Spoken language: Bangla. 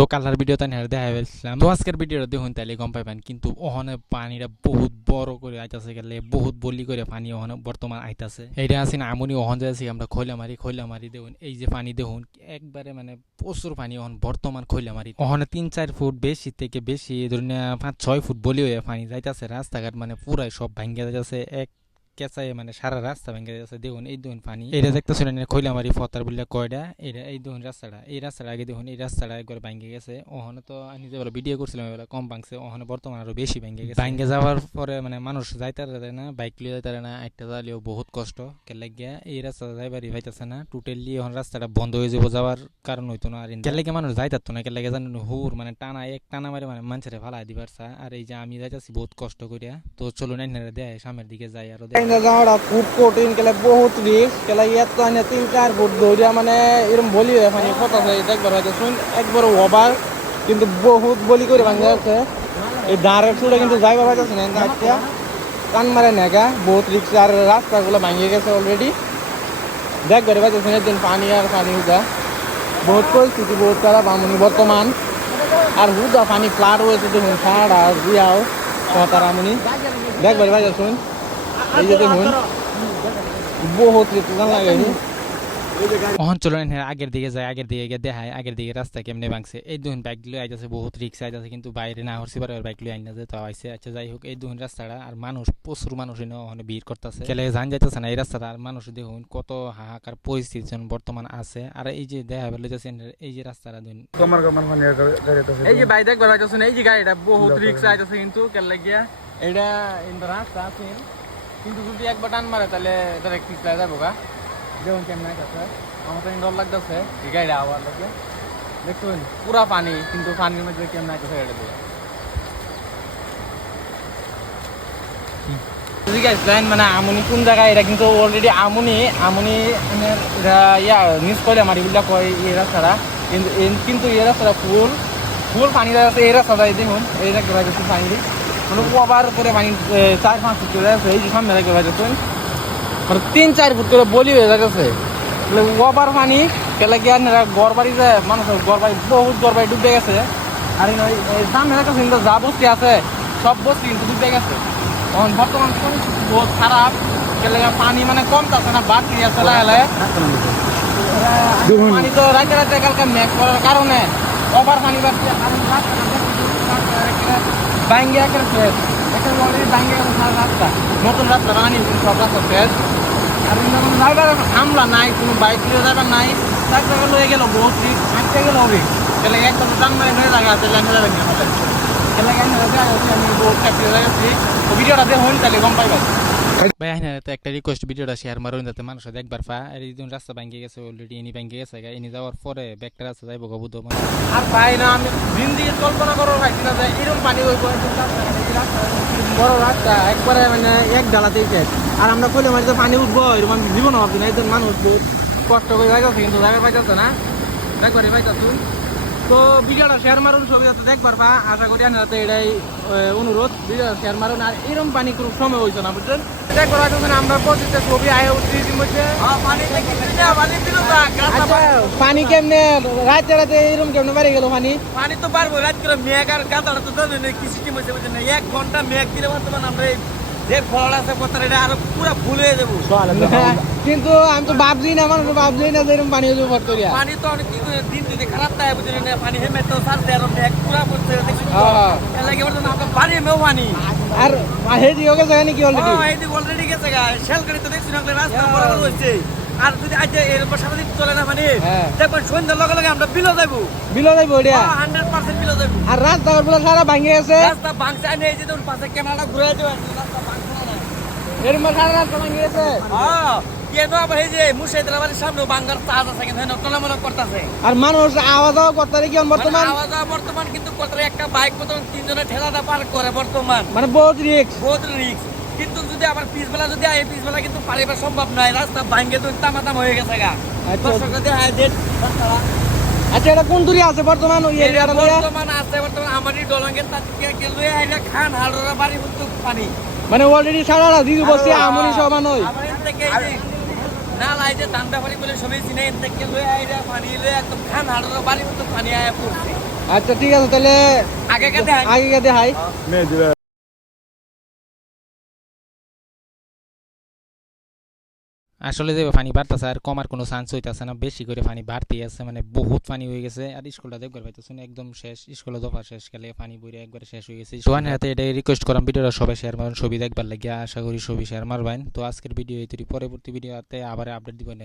তো কালার ভিডিওতে দেখা ফেলছিলাম। তো আজকের ভিডিওটা দেখুন তাইলে গম পাইবেন। কিন্তু ওখানে পানিটা বহুত বড় করে আইতাছে, গেলে বহুত বলি করে পানি ওখানে বর্তমান আইতাছে। এইটা আছে না আমনি ওখান যাচ্ছি আমরা খৈলামারি দেখুন, এই যে পানি দেখুন একবারে মানে প্রচুর পানি ওখানে বর্তমান খৈলামারি। ওখানে 3-4 ফুট বেশি থেকে বেশি ধরুন 5-6 ফুট বলি হয়ে পানি যাইতাছে। রাস্তাঘাট মানে পুরাই সব ভাঙ্গে যাইতাছে, এক কেঁচাই মানে সারা রাস্তা ভেঙে যাচ্ছে। দেখুন এই দেখুন পানি, এটা দেখতেছিলেন খৈলামারি ফতার বললে কয়টা, এটা এই দেখুন রাস্তাটা, এই রাস্তাটা আগে দেখুন, এই রাস্তাটা একবার ভেঙে গেছে। ওখানে তো আমি যে ভিডিও করছিলাম এবার কম ভাঙছে, ওখানে বর্তমানে আরো বেশি ভেঙে গেছে। ভেঙে যাওয়ার পরে মানে মানুষ যাইতে পারে না, বাইক লিয়ে যাইতে পারে না, একটা যাইলেও বহুত কষ্ট কেলে গিয়া এই রাস্তাটা যাইবারই পাইতেছে না। টোটালি এখন রাস্তাটা বন্ধ হয়ে যাবো, যাওয়ার কারণ হইতো না। আর কেলে মানুষ যাইতারতো না, কেলে জানেন হুর মানে টানা এক টানা মারে মানে মানুষের ফালাই দিবার চা। আর এই যে আমি যাইতাছি বহুত কষ্ট করিয়া। তো চলুন এনারা দেয় সামনের দিকে যাই। আরো খুব কঠিন কেলে বহুত রিস্ক কেলে ইয়াত তো 3-4 ফুট দৌড়িয়া মানে এরকম বলি হয়ে পানি কত আছে দেখবার হয়তো শুন একবার ওভার, কিন্তু বহুত বলি করে ভাঙে আছে। এই দাঁড়ের চুড়ে কিন্তু যাইবার পাইতেছে না, আজকে কান মারে নেগা বহুত রিক্স। আর রাস্তাগুলো ভাঙিয়ে গেছে অলরেডি, দেখবার পাইতেছে না একদিন পানি আর পানি হুদা বহুত পরিস্থিতি বহুত খারাপ আমনি বর্তমান। আর হুদা পানি ফ্লাড হয়েছে দেখুন ছাড় আর দিয়াও তার আমনি দেখবার পাইতেছুন। এই যে দেখুন বহুত রিক্স লাগে। ওহন চলুন আগের দিকে যায়, আগের দিকে গিয়ে দেখায় আগের দিকে রাস্তা কেমনে ভাঙছে। এই দুজন বাইক গুলো আইতাছে, বহুত রিক্স আইতাছে, কিন্তু বাইরে না হরছি পারে বাইক গুলো আইনা যে তাও আইসে। আচ্ছা যাই হোক, এই দুজন রাস্তাটা আর মানুষ প্রচুর মানুষ ওখানে ভিড় করতেছে, খেলে জান যাইতেছে না এই রাস্তাটা। আর মানুষ দেখুন কত হাহাকার পরিস্থিতি বর্তমান আছে। আর এই যে দেখা বেলে যাচ্ছে এই যে রাস্তাটা দেখুন, এই যে বাইক দেখবার পাইতেছে এই যে গাড়িটা বহুত রিক্স আইতাছে, কিন্তু কেলে গিয়া এটা রাস্তা আছে, কিন্তু যদি একবার টান মারে তাহলে ডাইরেক্ট পিছলা যাবো গা। যেমন কেমন আছে আমার তো ডর লাগতেছে এই গাড়িটা আওয়ার লাগে। দেখুন পুরা পানি, কিন্তু পানির মধ্যে কেমন আছে এটা দিয়ে মানে আমনি কোন জায়গায় এটা কিন্তু অলরেডি আমনি এটা ইয়া মিস করলে আমার এগুলা কয় এই রাস্তাটা, কিন্তু এই রাস্তাটা ফুল পানি আছে। এই রাস্তাটা দেখুন এই রাখতে পারছি পানি মানে ওভার করে পানি 4-5 ফুট করে আছে। এই যে সামনে রাখতে পারছেন মানে 3-4 ফুট করে বলি হয়ে যাচ্ছে ওভার পানি কেলে গিয়ে ঘর বাড়ি যায় মানুষের ঘর বাড়ি বহুত ঘর বাড়ি ডুবে গেছে। আর সামনে রাখতেছে কিন্তু যা বস্তি আছে সব বস্তি কিন্তু ডুবে গেছে। এখন বর্তমান পরিস্থিতি বহুত খারাপ কেলে পানি মানে কমতেছে না, বাড়তি আছে লাগালে পানি তো রাতে রাতে কালকে মেঘ করার কারণে ওভার পানি বাড়ছে। বাইঙ্গে একটা শেষ একটা অলরেডি বাইঙ্গে গেছে সারা রাস্তা, নতুন রাস্তা বানানি সব রাস্তা শেষ। আর ড্রাইভার হামলা নাই, কোনো বাইক নিয়ে যাবার নাই, তার জায়গা লয়ে গেল বহুত রিক্স, হাঁটতে গেল হবে তাহলে একটা টান মারে হয়ে জায়গা আছে ল্যান্ডে যাবেন না আমাদের আমি বহুত ক্যাপ্টে যাচ্ছি। তো ভিডিওটা দেখুন তাহলে গম পাইবেন। ভাই তো একটা রিকোয়েস্ট, ভিডিওটা শেয়ার মারুন যাতে মানুষ দেখবার পা। আর এই রাস্তা ভাঙ্গে গেছে অলরেডি, এনি ভাঙ্গে গেছে, এনি যাওয়ার পরে ব্যাগটা রাস্তা যাইব বুধ। আর ভাই না আমি দিন দিকে কল্পনা করো পাইছি না যে এরকম পানি হইব বড় রাস্তা একবারে মানে এক ডালাতেই শেষ। আর আমরা কইলে মাঝে পানি উঠবো এরকম আমি জীবন ভাবছি না। একজন মানুষ বহুত কষ্ট করে যাইতেছে, কিন্তু যাইবার পাইতেছে না, দেখবারই পাইতেছুন। তো ভিডিওটা শেয়ার মারুন, ছবি যাতে দেখবার পা। আশা করি আনাতে এটাই অনুরোধ, ভিডিওটা শেয়ার মারুন। আর এরকম পানি কোনো সময় হয়েছে না বুঝলেন, দেখবার পাইতেছেন আমরা প্রতিটা ছবি আয় উঠছি মধ্যে পানি কেমনে রাতে রাতে এরকম কেমনে বাড়ি গেল পানি। পানি তো পারবো রাত করে মেঘ আর গাঁদাটা তো জানেন কি সিস্টেম হয়েছে বুঝছেন না, 1 ঘন্টা মেঘ দিলে বর্তমান আমরা যে ফল আছে কথা এটা আরো পুরো ভুল হয়ে যাবো। কিন্তু আমি তো ভাবছি না, মানুষ ভাবছি না যে এরকম পানি হয়ে যাবো ভর্তরিয়া। পানি তো অনেক দিন দিতে খারাপ থাকে বুঝলেন না, পানি হেমে তো সারতে আর মেঘ পুরা পড়ছে দেখছি এর লাগে বর্তমান আপনার বাড়ি হেমেও পানি। আর হেডি হয়ে গেছে নাকি অলরেডি? হ্যাঁ এইদিকে অলরেডি গেছে গা, শেলগাড়ি তো দেখছি না রাস্তা বরাবর হচ্ছে। আর যদি আজ এরপর সারাদিন চলে না পানি দেখবেন সন্ধ্যার লগে লগে আমরা বিলো যাইবো, বিলো যাইবো এটা 100% বিলো যাইবো। আর রাস্তাগুলো সারা ভাঙে গেছে, রাস্তা ভাঙছে আনে এই যে দেখুন পাশে ক্যামেরাটা ঘুরে দেবেন, রাস্তা ভাঙছে না এরকম সারা রাস্তা ভাঙে গেছে। হ্যাঁ কেন আবার এই যে মুর্শিদাবাদের বাড়ির সামনে বাঙ্গার চার্জ আছে কিন্তু টলামলা করতেছে। আর মানুষ আওয়াজ করতে কি বর্তমান আওয়াজ বর্তমান কিন্তু কত একটা বাইক বর্তমান 3 জনের ঠেলাটা পার করে বর্তমান, মানে বহুত রিস্ক। কিন্তু যদি আবার পিছবেলা যদি আয় পিছবেলা কিন্তু পারিবার সম্ভব নয়, রাস্তা ভাঙ্গে তো তামাতাম হয়ে গেছে গা। আচ্ছা এটা কোন দূরে আছে বর্তমান? বর্তমান আছে বর্তমান আমারই ডলঙ্গের খান হালরা বাড়ি কিন্তু পানি মানে অলরেডি সারা রাত দিদি বসে আমনি সমান হই না লাই যে ধান ব্যাপারি বলে সবাই চিনে থেকে লয়ে আইরা পানি লয়ে একদম খান হালরা বাড়ি কিন্তু পানি আয়া পড়ছে। আচ্ছা ঠিক আছে তাহলে আগে কে দেখাই আগে দেখাই আসলে যে পানি বাড়তেছে আর কমার কোনো চান্স হইতেছে না, বেশি করে পানি বাড়তেই আছে, মানে বহুত পানি হয়ে গেছে। আর স্কুলটা দেখবার পাইতেছেন একদম শেষ, স্কুলে দফা শেষ গেলে পানি বইরে একবারে শেষ হয়ে গেছে। সোহানের হাতে এটাই রিকোয়েস্ট করাম ভিডিওটা সবাই শেয়ার মারবেন, ছবি দেখবার লাগিয়া আশা করি সবই শেয়ার মারবেন। তো আজকের ভিডিও এই পরবর্তী ভিডিওতে আবার আপডেট দিবেন।